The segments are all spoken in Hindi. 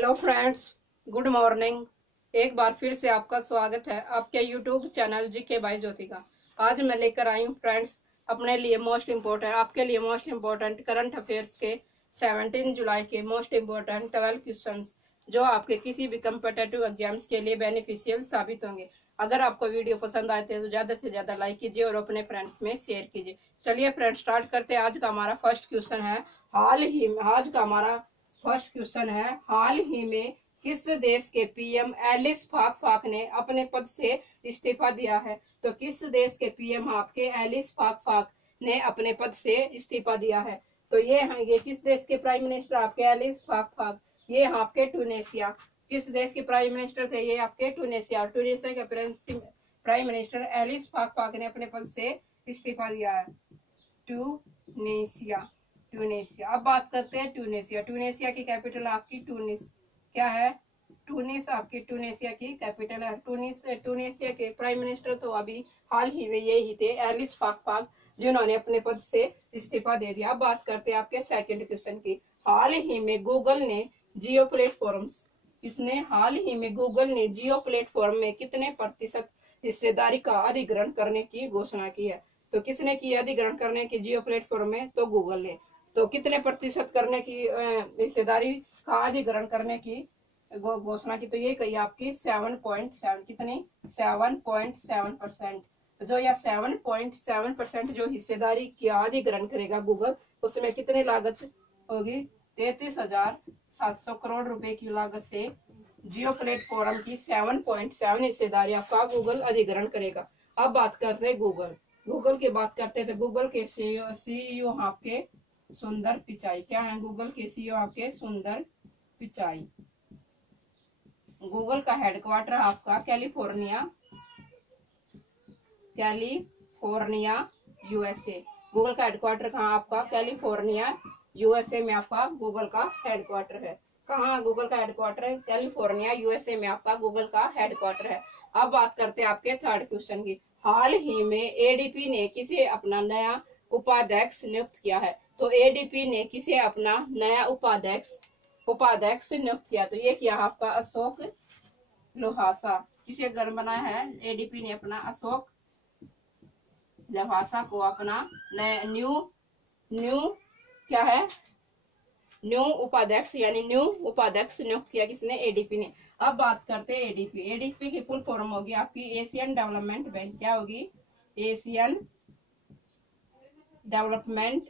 Hello friends, good morning. एक बार फिर से आपका स्वागत है आपके यूट्यूब चैनल जीके बाय ज्योति का। आज मैं लेकर आई हूँ फ्रेंड्स अपने लिए आपके लिए मोस्ट इम्पोर्टेंट करंट अफेयर्स के 17 जुलाई के मोस्ट इम्पोर्टेंट 12 क्वेश्चंस जो आपके किसी भी कम्पिटेटिव एग्जाम्स के लिए बेनिफिशियल साबित होंगे। अगर आपको वीडियो पसंद आए तो ज्यादा से ज्यादा लाइक कीजिए और अपने फ्रेंड्स में शेयर कीजिए। चलिए फ्रेंड्स स्टार्ट करते हैं। आज का हमारा फर्स्ट क्वेश्चन है हाल ही में किस देश के पीएम एलिस फाक ने अपने पद से इस्तीफा दिया है? तो किस देश के पीएम आपके एलिस फाक ने अपने पद से इस्तीफा दिया है? तो ये किस देश के प्राइम मिनिस्टर आपके एलिस फाक, ये आपके ट्यूनेशिया। किस देश के प्राइम मिनिस्टर थे? ये आपके ट्यूनेशिया के प्राइम मिनिस्टर एलिस फाक ने अपने पद से इस्तीफा दिया है। ट्यूनेशिया। अब बात करते हैं ट्यूनेशिया की कैपिटल आपकी टूनिस। क्या है? टूनिस आपकी ट्यूनेशिया की कैपिटल है। ट्यूनेशिया के प्राइम मिनिस्टर तो अभी हाल ही में ये ही थे, एलिस फाक, जिन्होंने अपने पद से इस्तीफा दे दिया। अब बात करते हैं आपके सेकंड क्वेश्चन की। हाल ही में गूगल ने जियो प्लेटफॉर्म में कितने प्रतिशत हिस्सेदारी का अधिग्रहण करने की घोषणा की है? तो किसने की अधिग्रहण करने की जियो प्लेटफॉर्म में? तो गूगल ने। तो कितने प्रतिशत करने की हिस्सेदारी का अधिग्रहण करने की घोषणा की? तो ये कही आपकी 7.7। कितनी? 7.7%। जो यह 7.7% जो हिस्सेदारी की अधिग्रहण करेगा गूगल, उसमें कितनी लागत होगी? 33,700 करोड़ रुपए की लागत से जियो प्लेटफॉर्म की 7.7 हिस्सेदारी आपका गूगल अधिग्रहण करेगा। अब बात करते हैं गूगल की बात करते थे। गूगल के सीईओ आपके सुंदर पिचाई। क्या है? गूगल के सीईओ आपके सुंदर पिचाई। गूगल का हेडक्वार्टर आपका कैलिफोर्निया यूएसए। गूगल का हेडक्वार्टर कहाँ आपका? कैलिफोर्निया यूएसए में आपका गूगल का हेडक्वार्टर है। कहाँ गूगल का हेडक्वार्टर है? कैलिफोर्निया यूएसए में आपका गूगल का हेडक्वार्टर है। अब बात करते हैं आपके थर्ड क्वेश्चन की। हाल ही में एडीपी ने किसे अपना नया उपाध्यक्ष नियुक्त किया है? तो एडीपी ने किसे अपना नया उपाध्यक्ष नियुक्त किया? तो ये किया आपका अशोक लोहासा। किसे घर बनाया है? एडीपी ने अपना अशोक लोहासा को अपना नया न्यू उपाध्यक्ष नियुक्त किया। किसने? एडीपी ने। अब बात करते हैं एडीपी की फुल फॉर्म होगी आपकी एशियन डेवलपमेंट बैंक। क्या होगी? Asian development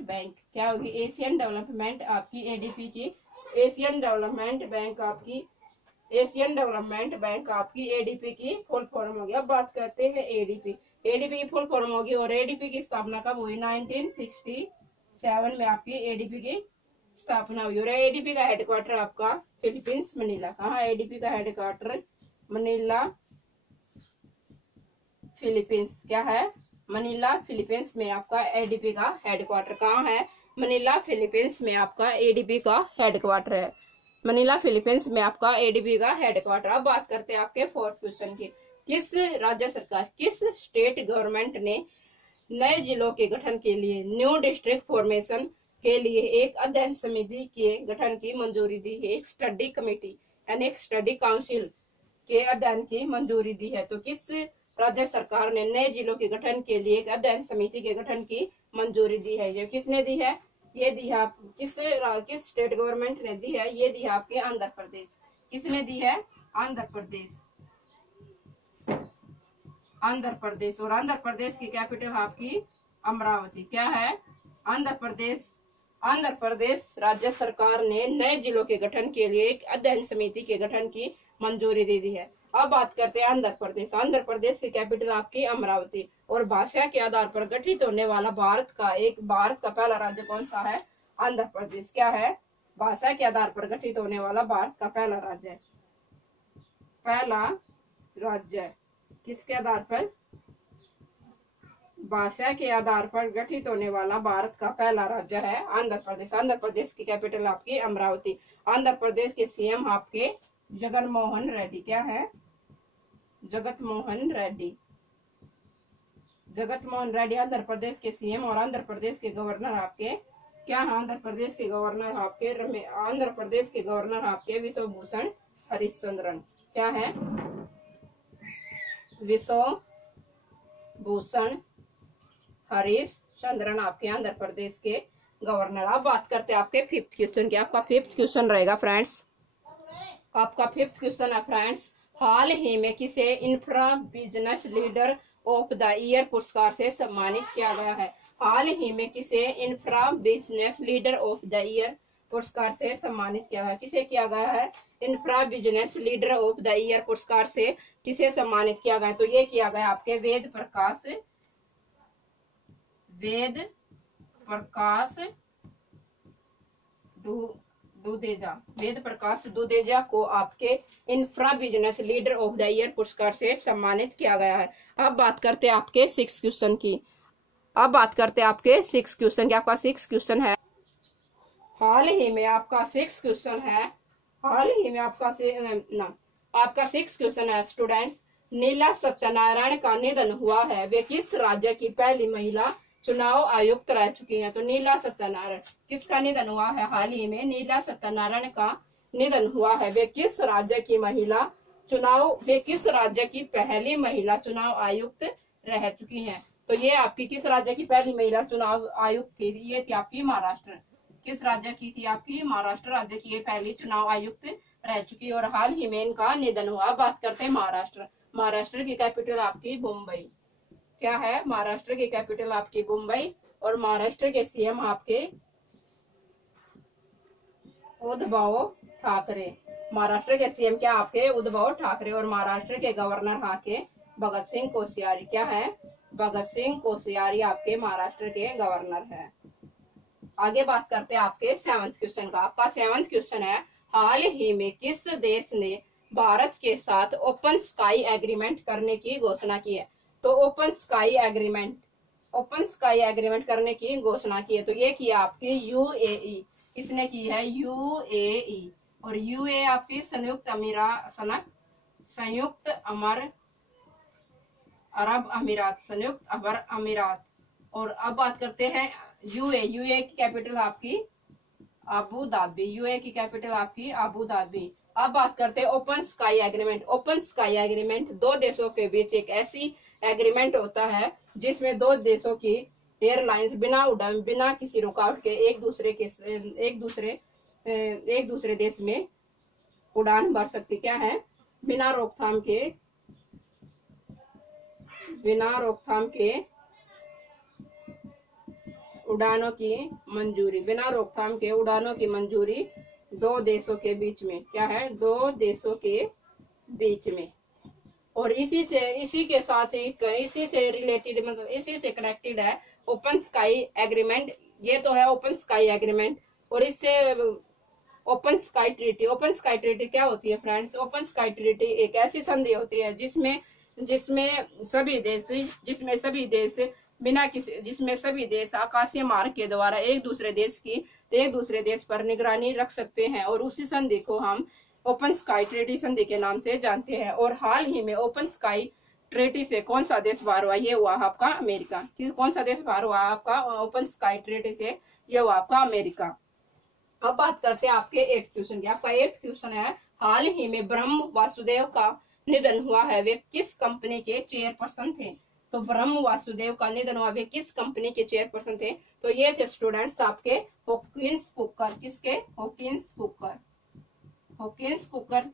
bank. क्या होगी? एशियन डेवलपमेंट आपकी एडीपी की एशियन डेवलपमेंट बैंक आपकी एडीपी की फुल फॉर्म होगी। अब बात करते हैं एडीपी की फुल फॉर्म होगी। और एडीपी की स्थापना कब हुई? 1967 में आपकी एडीपी की स्थापना हुई। और एडीपी का हेडक्वार्टर आपका फिलीपींस मनीला। कहाँ? एडीपी का हेडक्वार्टर मनीला फिलीपींस। क्या है? मनीला फिलीपींस में आपका एडीपी का हेडक्वार्टर। कहाँ है? मनीला फिलीपींस में आपका एडीपी का हेडक्वार्टर है। मनीला फिलीपींस में आपका एडीपी का हेडक्वार्टर। अब बात करते हैं आपके फोर्थ क्वेश्चन की। किस स्टेट गवर्नमेंट ने नए जिलों के गठन के लिए न्यू डिस्ट्रिक्ट फॉर्मेशन के लिए एक अध्ययन समिति के गठन की मंजूरी दी है? एक स्टडी कमेटी यानी एक स्टडी काउंसिल के अध्ययन की मंजूरी दी है। तो किस राज्य सरकार ने नए जिलों के गठन के लिए एक अध्ययन समिति के गठन की मंजूरी दी है? ये किसने दी है? ये दी है किस स्टेट गवर्नमेंट ने दी है? ये दी है आपके आंध्र प्रदेश। किसने दी है? आंध्र प्रदेश। और आंध्र प्रदेश की कैपिटल आपकी अमरावती। क्या है? आंध्र प्रदेश राज्य सरकार ने नए जिलों के गठन के लिए एक अध्ययन समिति के गठन की मंजूरी दे दी है। अब बात करते हैं आंध्र प्रदेश की कैपिटल आपकी अमरावती। और भाषा के आधार पर गठित होने वाला भारत का पहला राज्य कौन सा है? आंध्र प्रदेश। क्या है? भाषा के आधार पर गठित होने वाला भारत का पहला राज्य किसके आधार पर? भाषा के आधार पर गठित होने वाला भारत का पहला राज्य है आंध्र प्रदेश की कैपिटल आपकी अमरावती। आंध्र प्रदेश के सीएम आपके जगनमोहन रेड्डी। क्या है? जगतमोहन रेड्डी आंध्र प्रदेश के सीएम। और आंध्र प्रदेश के गवर्नर आपके क्या है आंध्र प्रदेश के गवर्नर आपके आंध्र प्रदेश के गवर्नर आपके विश्व भूषण हरिश्चंद्रन। क्या है? विश्व भूषण हरिश्चंद्रन आपके आंध्र प्रदेश के गवर्नर। अब बात करते हैं आपके फिफ्थ क्वेश्चन की। आपका फिफ्थ क्वेश्चन रहेगा फ्रेंड्स, आपका फिफ्थ क्वेश्चन है फ्रेंड्स, हाल ही में किसे infra business leader of the year पुरस्कार से सम्मानित किया गया है? हाल ही में किसे infra business leader of the year पुरस्कार से सम्मानित किया गया? किसे किया गया है? Infra business leader of the year पुरस्कार से किसे सम्मानित किया गया? तो ये किया गया आपके वेद प्रकाश दुदेजा को आपके infra business leader of the year पुरस्कार से सम्मानित किया गया है। अब बात करते हैं आपके सिक्स क्वेश्चन की। आपका सिक्स क्वेश्चन है, हाल ही में आपका सिक्स क्वेश्चन है स्टूडेंट्स, नीला सत्यनारायण का निधन हुआ है, वे किस राज्य की पहली महिला चुनाव आयुक्त रह चुकी हैं? तो नीला सत्यनारायण किसका निधन हुआ है? हाल ही में नीला सत्यनारायण का निधन हुआ है, वे किस राज्य की पहली महिला चुनाव आयुक्त रह चुकी हैं? तो ये आपकी किस राज्य की पहली महिला चुनाव आयुक्त थी? ये थी आपकी महाराष्ट्र। किस राज्य की थी? आपकी महाराष्ट्र राज्य की ये पहली चुनाव आयुक्त रह चुकी और हाल ही में इनका निधन हुआ। बात करते हैं महाराष्ट्र की कैपिटल आपकी मुंबई। क्या है? महाराष्ट्र की कैपिटल आपकी मुंबई और महाराष्ट्र के सीएम आपके उद्धव ठाकरे। महाराष्ट्र के सीएम क्या आपके? उद्धव ठाकरे और महाराष्ट्र के गवर्नर आपके भगत सिंह कोश्यारी। क्या है? भगत सिंह कोश्यारी आपके महाराष्ट्र के गवर्नर है। आगे बात करते हैं आपके सेवंथ क्वेश्चन का। आपका सेवंथ क्वेश्चन है, हाल ही में किस देश ने भारत के साथ ओपन स्काई एग्रीमेंट करने की घोषणा की है? तो ओपन स्काई एग्रीमेंट करने की घोषणा की है, तो ये किया आपकी यूएई। किसने की है? यूएई। और यूए आपकी संयुक्त अरब अमीरात। और अब बात करते हैं यूए की कैपिटल आपकी अबू धाबी। अब बात करते हैं ओपन स्काई एग्रीमेंट दो देशों के बीच एक ऐसी एग्रीमेंट होता है जिसमें दो देशों की एयरलाइंस बिना किसी रुकावट के एक दूसरे देश में उड़ान भर सकती। क्या है? बिना रोकथाम के उड़ानों की मंजूरी दो देशों के बीच में। क्या है? दो देशों के बीच में। और इसी से रिलेटेड मतलब इसी से कनेक्टेड है ओपन स्काई एग्रीमेंट। ये तो है ओपन स्काई एग्रीमेंट और इससे ओपन स्काई ट्रीटी क्या होती है फ्रेंड्स? ओपन स्काई ट्रीटी एक ऐसी संधि होती है जिसमें सभी देश आकाशीय मार्ग के द्वारा एक दूसरे देश पर निगरानी रख सकते हैं और उसी संधि को हम ओपन स्काई ट्रीटी संधि के नाम से जानते हैं। और हाल ही में ओपन स्काई ट्रीटी से कौन सा देश बाहर हुआ? ये हुआ आपका अमेरिका। कौन सा देश बाहर हुआ आपका ओपन स्काई ट्रीटी से? ये हुआ आपका अमेरिका। अब बात करते हैं आपके एट्थ क्वेश्चन की। आपका एट्थ क्वेश्चन है, हाल ही में ब्रह्म वासुदेव का निधन हुआ है, वे किस कंपनी के चेयरपर्सन थे? तो ब्रह्म वासुदेव का निधन हुआ, वे किस कंपनी के चेयरपर्सन थे? तो ये थे स्टूडेंट्स आपके हॉकिंस कुकर। किसके? Hawkins cooker.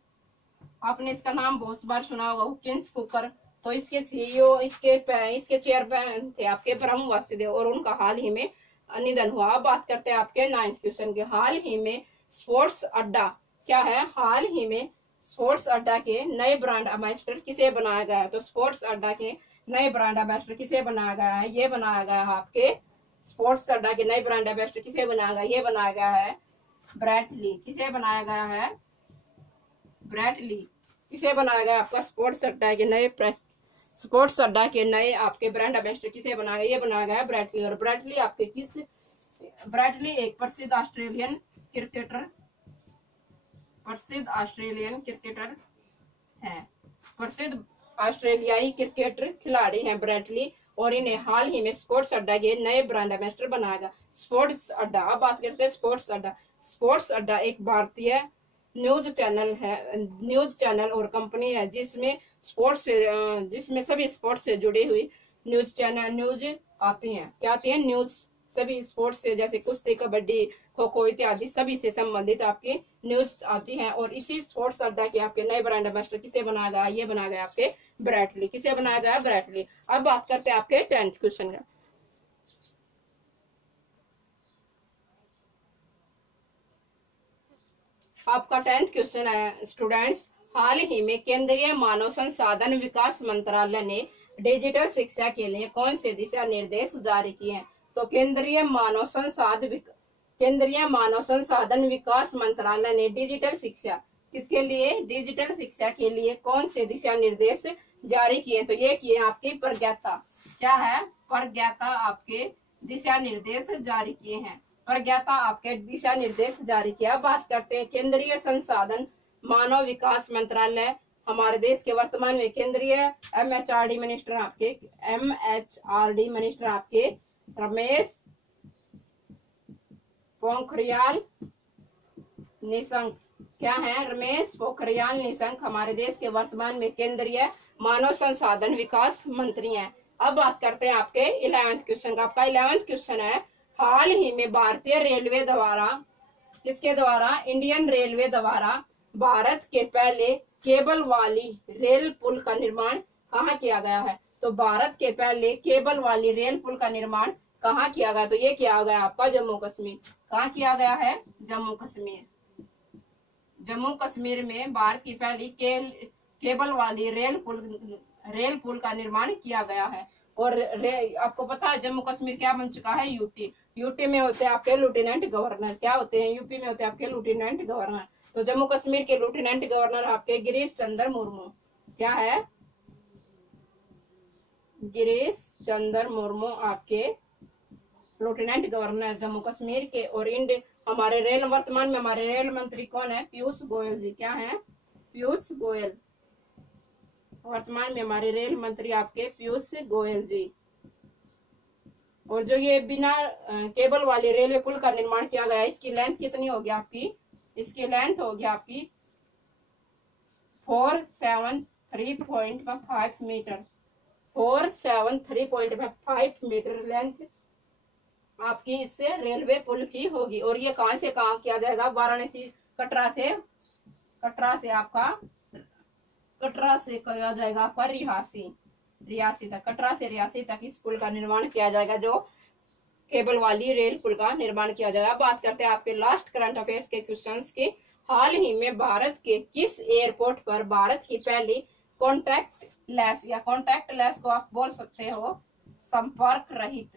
आपने इसका नाम बहुत बार सुना होगा, हॉकिंस कुकर। तो इसके सीईओ इसके चेयरमैन थे आपके ब्रह्म वासुदेव और उनका हाल ही में निधन हुआ। अब बात करते हैं आपके नाइन्थ क्वेश्चन के। हाल ही में स्पोर्ट्स अड्डा क्या है? हाल ही में स्पोर्ट्स अड्डा के नए ब्रांड एम्बेसडर किसे बनाया गया है? तो स्पोर्ट्स अड्डा के नए ब्रांड एम्बेसडर किसे बनाया गया है? ये बनाया गया है आपके स्पोर्ट्स अड्डा के नए ब्रांड एम्बेसडर किसे बनाया गया? ये बनाया गया है ब्रेट ली। किसे बनाया गया है? Brett Lee. किसे बनाया गया आपका स्पोर्ट्स अड्डा के नए आपके ब्रांड एम्बेसडर किसे बनाया गया? ये बनाया गया है ब्रेट ली। और ब्रेट ली आपके ब्रेट ली एक प्रसिद्ध ऑस्ट्रेलियन क्रिकेटर है। प्रसिद्ध ऑस्ट्रेलियाई क्रिकेटर खिलाड़ी हैं ब्रैडली, और इन्हें हाल ही में स्पोर्ट्स अड्डा के नए ब्रांड एम्बेसडर बनाया गया। स्पोर्ट्स अड्डा, अब बात करते हैं स्पोर्ट्स अड्डा। स्पोर्ट्स अड्डा एक भारतीय न्यूज चैनल है, न्यूज चैनल और कंपनी है जिसमें जिसमें सभी स्पोर्ट्स से जुड़ी हुई न्यूज आती हैं। क्या आती है? न्यूज, सभी स्पोर्ट्स से, जैसे कुश्ती, कबड्डी, खो खो इत्यादि सभी से संबंधित आपकी न्यूज आती हैं। और इसी स्पोर्ट्स अड्डा के आपके नए ब्रांड एम्बेसडर किसे बनाया गया? ये बनाया गया आपके ब्रैडली। किसे बनाया गया? ब्रैडली। अब बात करते हैं आपके 10th क्वेश्चन का। आपका 10th क्वेश्चन है स्टूडेंट्स, हाल ही में केंद्रीय मानव संसाधन विकास मंत्रालय ने डिजिटल शिक्षा के लिए कौन से दिशा निर्देश जारी किए हैं? तो केंद्रीय मानव संसाधन विकास मंत्रालय ने डिजिटल शिक्षा किसके लिए? डिजिटल शिक्षा के लिए कौन से दिशा निर्देश जारी किए? तो ये किए आपकी प्रज्ञाता। क्या है? प्रज्ञाता आपके दिशा निर्देश जारी किए हैं। प्रज्ञाता आपके दिशा निर्देश जारी किया। बात करते हैं केंद्रीय संसाधन मानव विकास मंत्रालय, हमारे देश के वर्तमान में केंद्रीय MHRD मिनिस्टर आपके रमेश पोखरियाल निशंक। क्या है? रमेश पोखरियाल निशंक हमारे देश के वर्तमान में केंद्रीय मानव संसाधन विकास मंत्री हैं। अब बात करते हैं आपके 11th क्वेश्चन का। आपका 11th क्वेश्चन है, हाल ही में भारतीय रेलवे द्वारा, किसके द्वारा? इंडियन रेलवे द्वारा भारत के पहले केबल वाली रेल पुल का निर्माण कहाँ किया गया है? तो भारत के पहले केबल वाली रेल पुल का निर्माण कहाँ किया गया? तो ये किया गया आपका जम्मू कश्मीर। कहाँ किया गया है? जम्मू कश्मीर। जम्मू कश्मीर में भारत की पहली केबल वाली रेल पुल का निर्माण किया गया है। और आपको पता है जम्मू कश्मीर क्या बन चुका है? यूटी। यूटी में होते हैं आपके लेफ्टिनेंट गवर्नर। क्या होते हैं? यूपी में होते हैं आपके लेफ्टिनेंट गवर्नर। तो जम्मू कश्मीर के लेफ्टिनेंट गवर्नर आपके गिरीश चंद्र मुर्मू। क्या है? गिरीश चंद्र मुर्मू आपके लेफ्टिनेंट गवर्नर जम्मू कश्मीर के। और वर्तमान में हमारे रेल मंत्री कौन है? पीयूष गोयल जी। क्या है? पीयूष गोयल। वर्तमान में हमारे रेल मंत्री आपके पीयूष गोयल जी। और जो ये बिना केबल वाली रेलवे पुल का निर्माण किया गया, इसकी लेंथ कितनी होगी आपकी? इसकी लेंथ होगी आपकी 473.5 मीटर। 473.5 मीटर लेंथ आपकी इससे रेलवे पुल की होगी। और ये कहां से कहां किया जाएगा? वाराणसी, कटरा से किया जाएगा आपका रियासी तक। कटरा से रियासी तक इस पुल का निर्माण किया जाएगा, जो केबल वाली रेल पुल का निर्माण किया जाएगा। बात करते हैं आपके लास्ट करंट अफेयर्स के क्वेश्चंस की। हाल ही में भारत के किस एयरपोर्ट पर भारत की पहली कॉन्टैक्ट लेस को आप बोल सकते हो संपर्क रहित,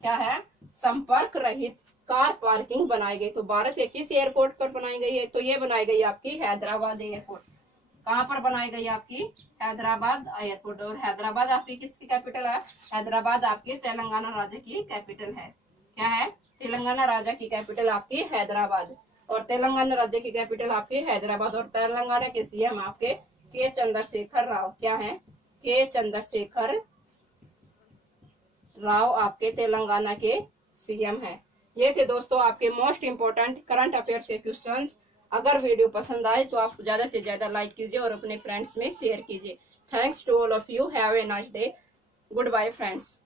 क्या है? संपर्क रहित कार पार्किंग बनाई गई। तो भारत के किस एयरपोर्ट पर बनाई गई है? तो ये बनाई गई आपकी हैदराबाद एयरपोर्ट। कहाँ पर बनाई गई? आपकी हैदराबाद एयरपोर्ट। और हैदराबाद आपकी किसकी कैपिटल है? हैदराबाद आपकी तेलंगाना राज्य की कैपिटल है। क्या है? तेलंगाना राज्य की कैपिटल आपकी हैदराबाद। और तेलंगाना राज्य की कैपिटल आपकी हैदराबाद। और तेलंगाना के सीएम आपके के चंद्रशेखर राव। क्या है? के चंद्रशेखर राव आपके तेलंगाना के सीएम है। ये थे दोस्तों आपके मोस्ट इम्पोर्टेंट करंट अफेयर्स के क्वेश्चंस। अगर वीडियो पसंद आए तो आप ज्यादा से ज्यादा लाइक कीजिए और अपने फ्रेंड्स में शेयर कीजिए। Thanks to all of you. Have a nice day. Goodbye friends.